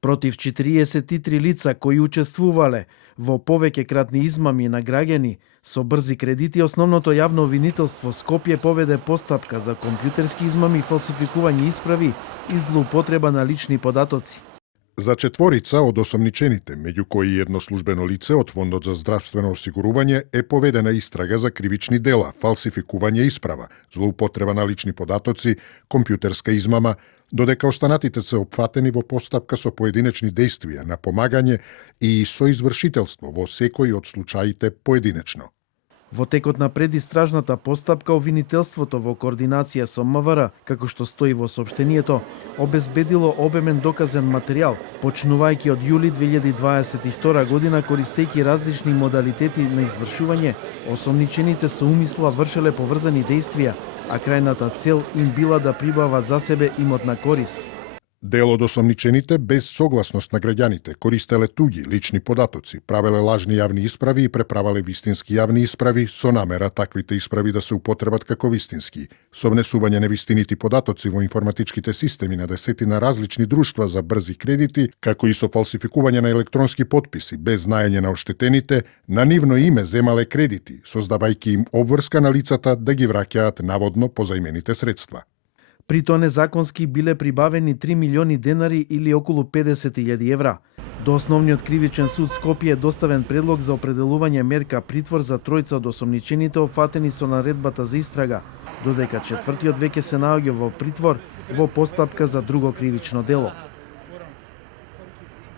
Против 43 лица кои учествувале во повеќе кратни измами на граѓани со брзи кредити, основното јавно обвинителство Скопје поведе постапка за компјутерски измами, фалсификување исправи и злоупотреба на лични податоци. За четворица од осомничените, меѓу кои едно службено лице од Фондот за здравствено осигурување, е поведена истрага за кривични дела, фалсификување исправа, злоупотреба на лични податоци, компјутерска измама, додека останатите се опфатени во постапка со поединечни действија на помагање и соизвршителство во секој од случаите поединечно. Во текот на предистражната постапка, обвинителството во координација со МВР, како што стои во соопштението, обезбедило обемен доказен материјал, почнувајќи од јули 2022 година, користејќи различни модалитети на извршување, осомничените со умисла вршеле поврзани действија, а крајната цел им била да прибават за себе имотна корист. Дел од осомничените без согласност на граѓаните користеле туѓи лични податоци, правеле лажни јавни исправи и преправале вистински јавни исправи со намера таквите исправи да се употребат како вистински, со внесување невистинити податоци во информатичките системи на десетина различни друштва за брзи кредити, како и со фалсификување на електронски потписи без знаење на оштетените, на нивно име земале кредити, создавајќи им обврска на лицата да ги враќаат наводно позајмените средства. При тоа незаконски биле прибавени 3 милиони денари или околу 50.000 евра. До Основниот кривичен суд Скопје е доставен предлог за определување мерка притвор за тројца од осомничените офатени со наредбата за истрага, додека четвртиот веќе се наоѓа во притвор во постапка за друго кривично дело.